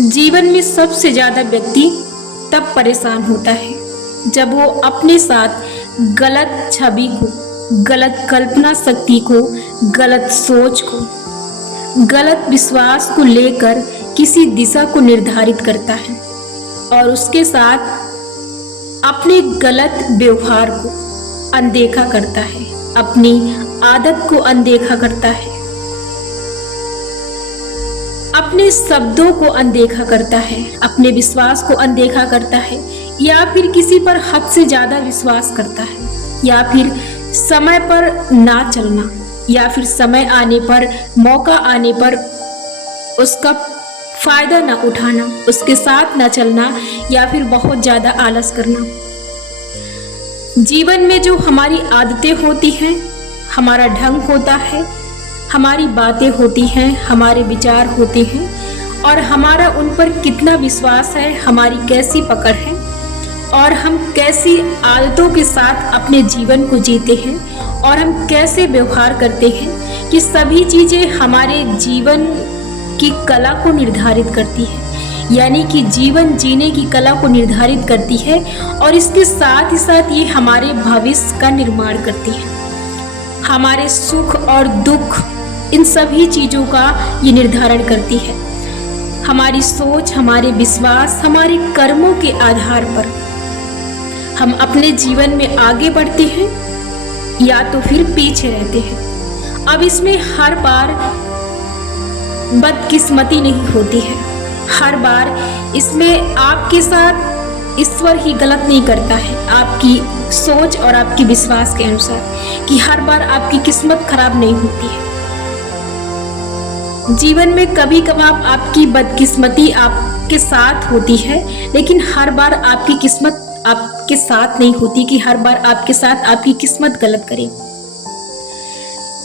जीवन में सबसे ज़्यादा व्यक्ति तब परेशान होता है जब वो अपने साथ गलत छवि को, गलत कल्पना शक्ति को, गलत सोच को, गलत विश्वास को लेकर किसी दिशा को निर्धारित करता है और उसके साथ अपने गलत व्यवहार को अनदेखा करता है, अपनी आदत को अनदेखा करता है, अपने शब्दों को अनदेखा करता है, अपने विश्वास को अनदेखा करता है, या फिर किसी पर हद से ज़्यादा विश्वास करता है, या फिर समय पर ना चलना, या फिर समय आने पर, मौका आने पर उसका फायदा ना उठाना, उसके साथ ना चलना, या फिर बहुत ज़्यादा आलस करना। जीवन में जो हमारी आदतें होती हैं, हमारा ढंग होता है, हमारी बातें होती हैं, हमारे विचार होते हैं और हमारा उन पर कितना विश्वास है, हमारी कैसी पकड़ है और हम कैसी आदतों के साथ अपने जीवन को जीते हैं और हम कैसे व्यवहार करते हैं, ये सभी चीज़ें हमारे जीवन की कला को निर्धारित करती है, यानी कि जीवन जीने की कला को निर्धारित करती है और इसके साथ ही साथ ये हमारे भविष्य का निर्माण करती है। हमारे सुख और दुख, इन सभी चीज़ों का ये निर्धारण करती है। हमारी सोच, हमारे विश्वास, हमारे कर्मों के आधार पर हम अपने जीवन में आगे बढ़ते हैं या तो फिर पीछे रहते हैं। अब इसमें हर बार बदकिस्मती नहीं होती है, हर बार इसमें आपके साथ ईश्वर ही गलत नहीं करता है आपकी सोच और आपकी विश्वास के अनुसार, कि हर बार आपकी किस्मत खराब नहीं होती है। जीवन में कभी कभार आपकी बदकिस्मती आपके साथ होती है, लेकिन हर बार आपकी किस्मत आपके साथ नहीं होती कि हर बार आपके साथ आपकी किस्मत गलत करे।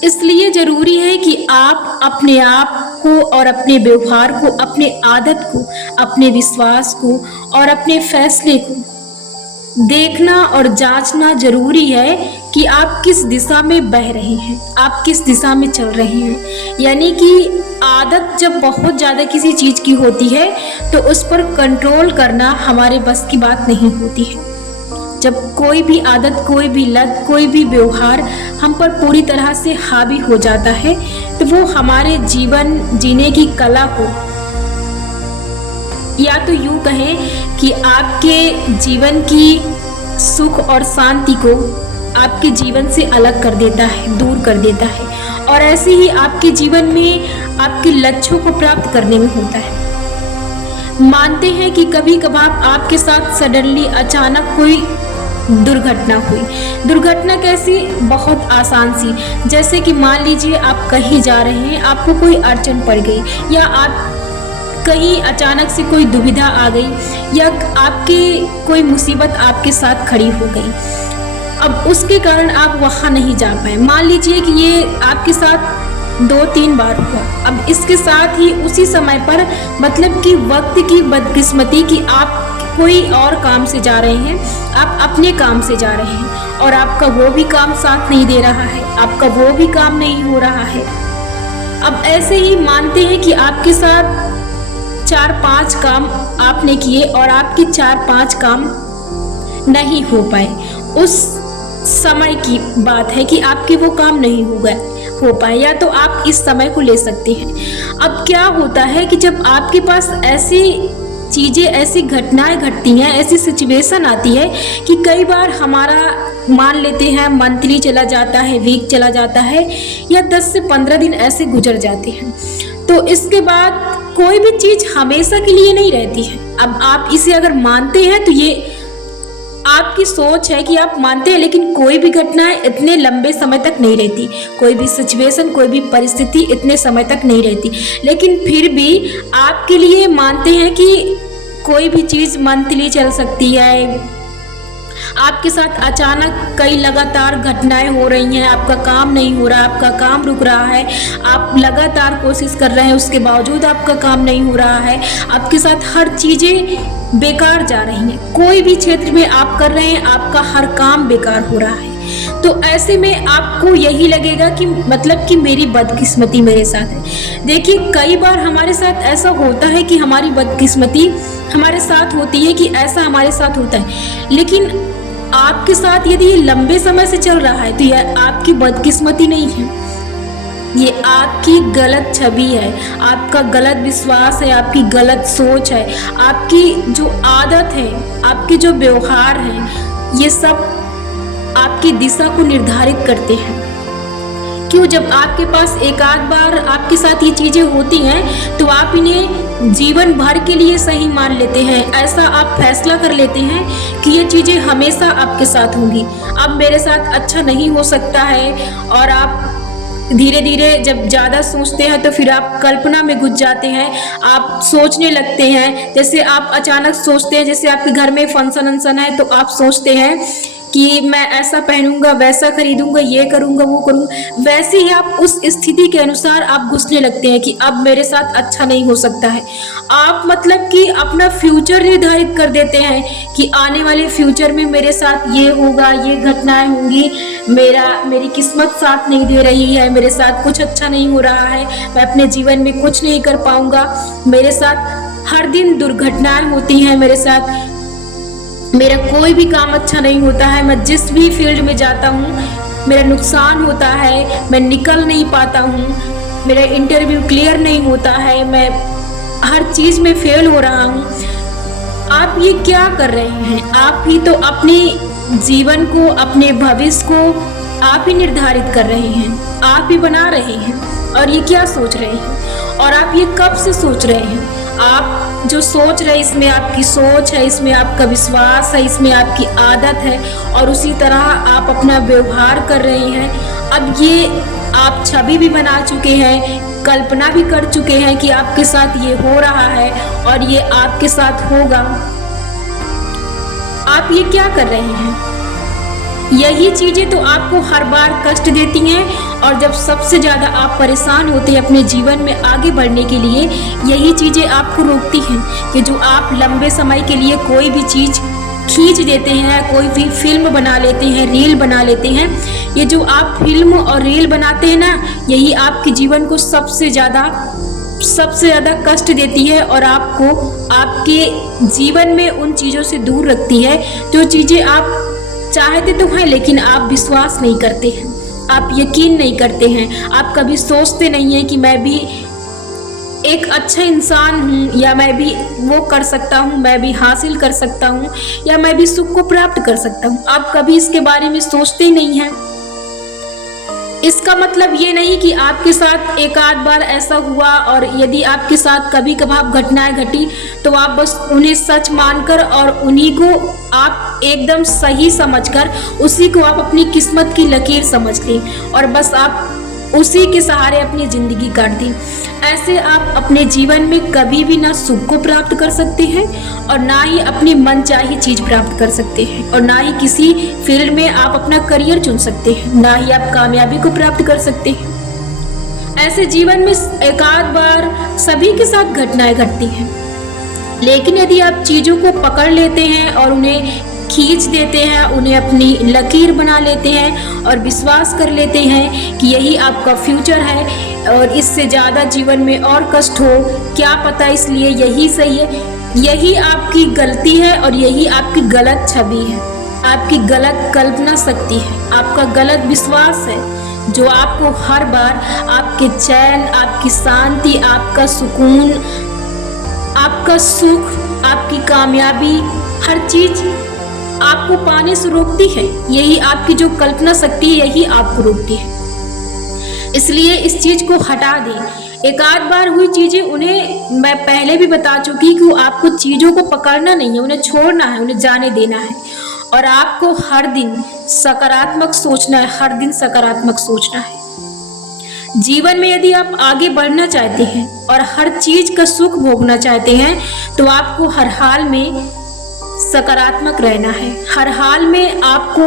इसलिए जरूरी है कि आप अपने आप को और अपने व्यवहार को, अपने आदत को, अपने विश्वास को और अपने फैसले को देखना और जांचना जरूरी है कि आप किस दिशा में बह रहे हैं, आप किस दिशा में चल रहे हैं। यानी कि आदत जब बहुत ज़्यादा किसी चीज़ की होती है तो उस पर कंट्रोल करना हमारे बस की बात नहीं होती है। जब कोई भी आदत, कोई भी लत, कोई भी व्यवहार हम पर पूरी तरह से हावी हो जाता है तो वो हमारे जीवन जीने की कला को, या तो यूँ कहें कि आपके जीवन की सुख और शांति को आपके जीवन से अलग कर देता है, दूर कर देता है, और ऐसे ही आपके जीवन में आपके लक्ष्यों को प्राप्त करने में होता है। मानते हैं कि कभी कभार आपके साथ सडनली अचानक कोई दुर्घटना हुई। दुर्घटना कैसी? बहुत आसान सी, जैसे कि मान लीजिए आप कहीं जा रहे हैं, आपको कोई अड़चन पड़ गई, या आप कहीं अचानक से कोई दुविधा आ गई, या आपकी कोई मुसीबत आपके साथ खड़ी हो गई। अब उसके कारण आप वहाँ नहीं जा पाए। मान लीजिए कि ये आपके साथ 2-3 बार हुआ। अब इसके साथ ही उसी समय पर, मतलब कि वक्त की बदकिस्मती कि आप कोई और काम से जा रहे हैं, आप अपने काम से जा रहे हैं और आपका वो भी काम साथ नहीं दे रहा है, आपका वो भी काम नहीं हो रहा है। अब ऐसे ही मानते हैं कि आपके साथ 4-5 काम आपने किए और आपके 4-5 काम नहीं हो पाए। उस समय की बात है कि आपके वो काम नहीं हो पाए, या तो आप इस समय को ले सकते हैं। अब क्या होता है कि जब आपके पास ऐसी चीज़ें, ऐसी घटनाएं घटती हैं, ऐसी सिचुएशन आती है कि कई बार हमारा, मान लेते हैं, मंथली चला जाता है, वीक चला जाता है, या 10 से 15 दिन ऐसे गुजर जाते हैं। तो इसके बाद कोई भी चीज़ हमेशा के लिए नहीं रहती है। अब आप इसे अगर मानते हैं तो ये आपकी सोच है कि आप मानते हैं, लेकिन कोई भी घटनाएं इतने लंबे समय तक नहीं रहती, कोई भी सिचुएशन, कोई भी परिस्थिति इतने समय तक नहीं रहती। लेकिन फिर भी आपके लिए मानते हैं कि कोई भी चीज़ मंथली चल सकती है। आपके साथ अचानक कई लगातार घटनाएं हो रही हैं, आपका काम नहीं हो रहा, आपका काम रुक रहा है, आप लगातार कोशिश कर रहे हैं, उसके बावजूद आपका काम नहीं हो रहा है, आपके साथ हर चीज़ें बेकार जा रही हैं। कोई भी क्षेत्र में आप कर रहे हैं, आपका हर काम बेकार हो रहा है। तो ऐसे में आपको यही लगेगा कि मतलब कि मेरी बदकिस्मती मेरे साथ है। देखिए कई बार हमारे साथ ऐसा होता है कि हमारी बदकिस्मती हमारे साथ होती है, कि ऐसा हमारे साथ होता है, लेकिन आपके साथ यदि ये लंबे समय से चल रहा है तो यह आपकी बदकिस्मती नहीं है, ये आपकी गलत छवि है, आपका गलत विश्वास है, आपकी गलत सोच है, आपकी जो आदत है, आपके जो व्यवहार है, ये सब आपकी दिशा को निर्धारित करते हैं। क्यों, जब आपके पास एक आध बार आपके साथ ये चीज़ें होती हैं तो आप इन्हें जीवन भर के लिए सही मान लेते हैं। ऐसा आप फैसला कर लेते हैं कि ये चीज़ें हमेशा आपके साथ होंगी, अब मेरे साथ अच्छा नहीं हो सकता है। और आप धीरे धीरे जब ज़्यादा सोचते हैं तो फिर आप कल्पना में घुस जाते हैं, आप सोचने लगते हैं। जैसे आप अचानक सोचते हैं, जैसे आपके घर में फंक्शन वंक्शन है तो आप सोचते हैं कि मैं ऐसा पहनूंगा, वैसा खरीदूंगा, ये करूंगा, वो करूंगा। वैसे ही आप उस स्थिति के अनुसार आप घुसने लगते हैं कि अब मेरे साथ अच्छा नहीं हो सकता है। आप मतलब कि अपना फ्यूचर निर्धारित कर देते हैं कि आने वाले फ्यूचर में मेरे साथ ये होगा, ये घटनाएं होंगी, मेरी किस्मत साथ नहीं दे रही है, मेरे साथ कुछ अच्छा नहीं हो रहा है, मैं अपने जीवन में कुछ नहीं कर पाऊंगा, मेरे साथ हर दिन दुर्घटनाएं होती हैं, मेरे साथ मेरा कोई भी काम अच्छा नहीं होता है, मैं जिस भी फील्ड में जाता हूँ मेरा नुकसान होता है, मैं निकल नहीं पाता हूँ, मेरा इंटरव्यू क्लियर नहीं होता है, मैं हर चीज़ में फेल हो रहा हूँ। आप ये क्या कर रहे हैं? आप ही तो अपने जीवन को, अपने भविष्य को आप ही निर्धारित कर रहे हैं, आप ही बना रहे हैं। और ये क्या सोच रहे हैं? और आप ये कब से सोच रहे हैं? आप जो सोच रहे हैं इसमें आपकी सोच है, इसमें आपका विश्वास है, इसमें आपकी आदत है, और उसी तरह आप अपना व्यवहार कर रहे हैं। अब ये आप छवि भी बना चुके हैं, कल्पना भी कर चुके हैं कि आपके साथ ये हो रहा है और ये आपके साथ होगा। आप ये क्या कर रहे हैं? यही चीजें तो आपको हर बार कष्ट देती हैं, और जब सबसे ज़्यादा आप परेशान होते हैं अपने जीवन में आगे बढ़ने के लिए, यही चीज़ें आपको रोकती हैं कि जो आप लंबे समय के लिए कोई भी चीज़ खींच देते हैं, कोई भी फिल्म बना लेते हैं, रील बना लेते हैं। ये जो आप फिल्म और रील बनाते हैं ना, यही आपके जीवन को सबसे ज़्यादा कष्ट देती है और आपको आपके जीवन में उन चीज़ों से दूर रखती है जो चीज़ें आप चाहते तो हैं लेकिन आप विश्वास नहीं करते हैं, आप यकीन नहीं करते हैं, आप कभी सोचते नहीं हैं कि मैं भी एक अच्छा इंसान हूँ, या मैं भी वो कर सकता हूँ, मैं भी हासिल कर सकता हूँ, या मैं भी सुख को प्राप्त कर सकता हूँ। आप कभी इसके बारे में सोचते ही नहीं हैं। इसका मतलब ये नहीं कि आपके साथ एक आध बार ऐसा हुआ और यदि आपके साथ कभी कभार घटनाएं घटी तो आप बस उन्हें सच मानकर और उन्हीं को आप एकदम सही समझकर उसी को आप अपनी किस्मत की लकीर समझ लें और बस आप उसी के सहारे अपनी जिंदगी काट दी। ऐसे आप अपने जीवन में कभी भी ना सुख को प्राप्त कर सकते हैं और ना ही अपनी मनचाही चीज प्राप्त कर सकते हैं, और ना ही किसी फील्ड में आप अपना करियर चुन सकते हैं, ना ही आप कामयाबी को प्राप्त कर सकते हैं। ऐसे जीवन में एक आध बार सभी के साथ घटनाएं घटती हैं, लेकिन यदि आप चीजों को पकड़ लेते हैं और उन्हें खींच देते हैं, उन्हें अपनी लकीर बना लेते हैं और विश्वास कर लेते हैं कि यही आपका फ्यूचर है और इससे ज़्यादा जीवन में और कष्ट हो क्या पता, इसलिए यही सही है, यही आपकी गलती है और यही आपकी गलत छवि है, आपकी गलत कल्पना शक्ति है, आपका गलत विश्वास है जो आपको हर बार आपके चैन, आपकी शांति, आपका सुकून, आपका सुख, आपकी कामयाबी, हर चीज़ आपको पाने से रोकती है। यही आपकी जो कल्पना शक्ति है यही आपको रोकती है। इसलिए इस चीज को हटा दें। एक आध बार हुई चीजें उन्हें मैं पहले भी बता चुकी कि आपको चीजों को पकड़ना नहीं है, उन्हें छोड़ना है, उन्हें जाने देना है और आपको हर दिन सकारात्मक सोचना है, हर दिन सकारात्मक सोचना है। जीवन में यदि आप आगे बढ़ना चाहते हैं और हर चीज का सुख भोगना चाहते हैं तो आपको हर हाल में सकारात्मक रहना है। हर हाल में आपको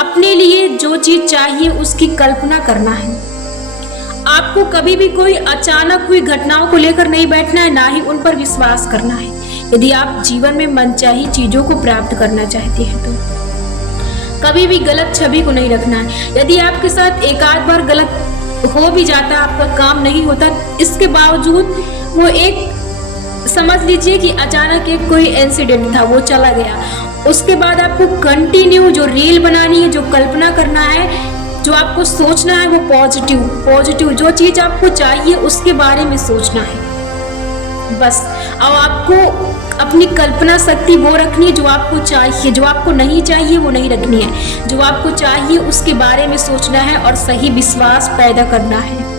अपने लिए जो चीज चाहिए उसकी कल्पना करना है। आपको कभी भी कोई अचानक हुई घटनाओं को लेकर नहीं बैठना है, ना ही उन पर विश्वास करना है, यदि आप जीवन में मनचाही चीजों को प्राप्त करना चाहते हैं कभी भी गलत छवि को नहीं रखना है। यदि आपके साथ एक आध बार गलत हो भी जाता, आपका काम नहीं होता, इसके बावजूद वो एक समझ लीजिए कि अचानक एक कोई इंसिडेंट था, वो चला गया। उसके बाद आपको कंटिन्यू जो रील बनानी है, जो कल्पना करना है, जो आपको सोचना है, वो पॉजिटिव जो चीज़ आपको चाहिए उसके बारे में सोचना है बस। और आपको अपनी कल्पना शक्ति वो रखनी है जो आपको चाहिए, जो आपको नहीं चाहिए वो नहीं रखनी है। जो आपको चाहिए उसके बारे में सोचना है और सही विश्वास पैदा करना है।